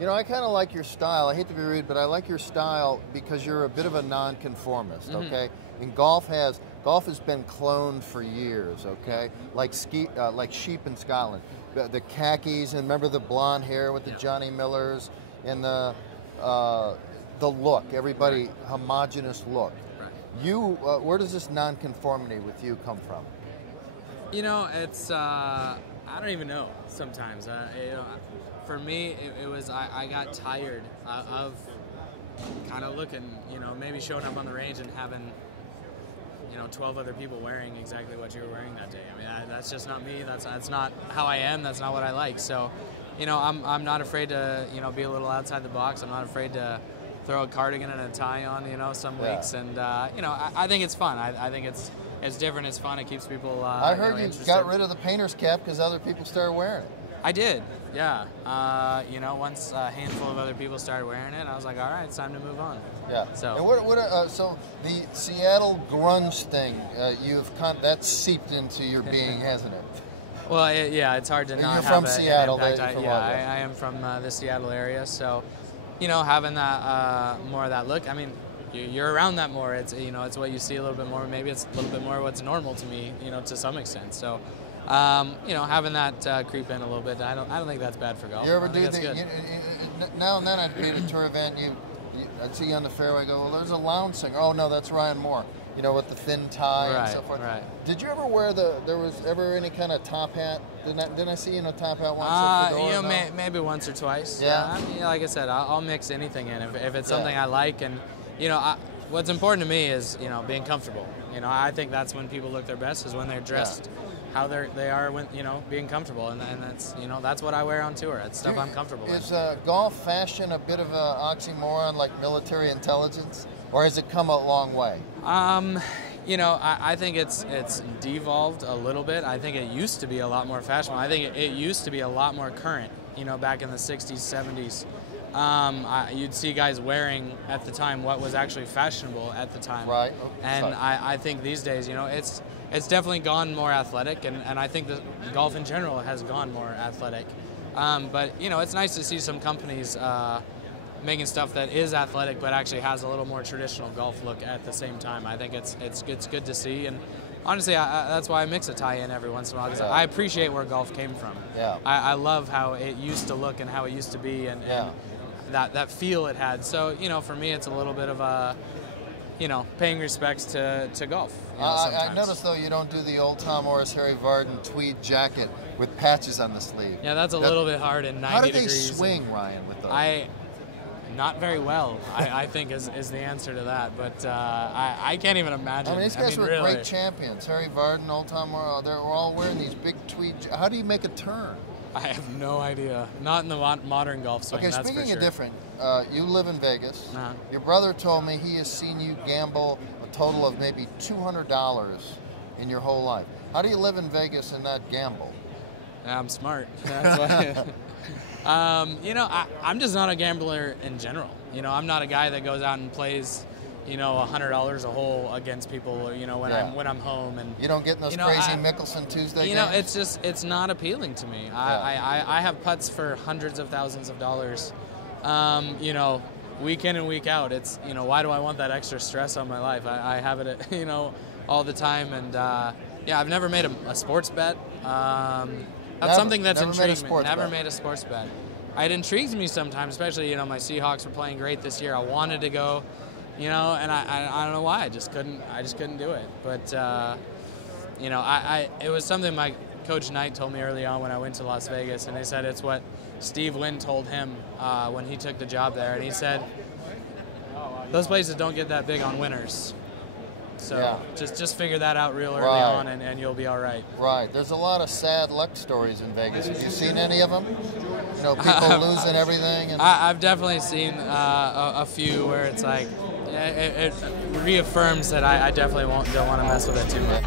You know, I kind of like your style. I hate to be rude, but I like your style because you're a bit of a nonconformist, okay? And golf has been cloned for years, okay? Like sheep in Scotland. The khakis, and remember the blonde hair with the Johnny Millers, and the look, everybody, homogenous look. Right. You, where does this nonconformity with you come from? You know, it's, I don't even know sometimes. You know, for me, it was, I got tired of kind of looking, you know, maybe showing up on the range and having, you know, 12 other people wearing exactly what you were wearing that day. I mean, that's just not me. That's not how I am. That's not what I like. So, you know, I'm not afraid to, you know, be a little outside the box. I'm not afraid to throw a cardigan and a tie on, you know, some weeks. And, you know, I think it's fun. I think it's different. It's fun. It keeps people I heard you know, you got rid of the painter's cap because other people started wearing it. I did, yeah. You know, once a handful of other people started wearing it, I was like, all right, it's time to move on. Yeah. So, and so the Seattle grunge thing, that's seeped into your being, hasn't it? Well, yeah, it's hard to not You're have from Seattle, an impact. I I am from the Seattle area, so, you know, having that more of that look. I mean, you're around that more. It's, you know, it's what you see a little bit more. Maybe it's a little bit more what's normal to me, you know, to some extent. So, you know, having that creep in a little bit, I don't think that's bad for golf. You ever do now and then I'd be at a tour event, I'd see you on the fairway, go, well, there's a lounge singer. Oh no, that's Ryan Moore. You know, with the thin tie and so forth. Right. Did you ever wear there was ever any kind of top hat? Didn't I see you in a top hat once? You know, maybe once or twice. Yeah. I mean, like I said, I'll mix anything in if it's something I like, and you know, what's important to me is, you know, being comfortable. You know, I think that's when people look their best, is when they're dressed how they are when, you know, being comfortable, and that's, you know, that's what I wear on tour. It's stuff I'm comfortable with. Is golf fashion a bit of an oxymoron, like military intelligence, or has it come a long way? You know, I think it's devolved a little bit. I think it used to be a lot more fashionable. I think it used to be a lot more current, you know, back in the 60s, 70s. You'd see guys wearing, at the time, what was actually fashionable at the time. Right. And I think these days, you know, it's definitely gone more athletic, and I think that golf in general has gone more athletic. But, you know, it's nice to see some companies making stuff that is athletic but actually has a little more traditional golf look at the same time. I think it's good to see, and honestly, that's why I mix a tie in every once in a while, because I appreciate where golf came from. Yeah. I love how it used to look and how it used to be, and that feel it had. So, you know, for me, it's a little bit of a, you know, paying respects to golf. You know, I noticed, though, you don't do the old Tom Morris, Harry Vardon tweed jacket with patches on the sleeve. Yeah, that's a little bit hard in 90 degrees. How do they swing, Ryan, with those? Not very well, I think is the answer to that. But I can't even imagine. I mean, these guys were really great champions. Harry Vardon, old Tom Morris, they're all wearing these big tweed. How do you make a turn? I have no idea. Not in the modern golf swing. Okay, that's speaking for sure. of different, you live in Vegas. Your brother told me he has seen you gamble a total of maybe $200 in your whole life. How do you live in Vegas and not gamble? I'm smart. That's why. You know, I'm just not a gambler in general. You know, I'm not a guy that goes out and plays, you know, $100 a hole against people, you know, when I'm home. And you don't get in those crazy Mickelson Tuesday games? You know, it's not appealing to me. I have putts for hundreds of thousands of dollars, you know, week in and week out. It's, you know, why do I want that extra stress on my life? I have it, you know, all the time. And yeah, I've never made a sports bet. That's something that's intrigued me. Never made a sports bet. It intrigues me sometimes, especially, you know, my Seahawks were playing great this year. I wanted to go, you know, and I don't know why. I just couldn't do it. But you know, it was something my coach Knight told me early on when I went to Las Vegas, and he said it's what Steve Wynn told him when he took the job there, and he said those places don't get that big on winners. So just figure that out real early on, and you'll be all right. Right. There's a lot of sad luck stories in Vegas. Have you seen any of them? You know, people losing everything. And I've definitely seen a few where it's like it reaffirms that I definitely don't want to mess with it too much.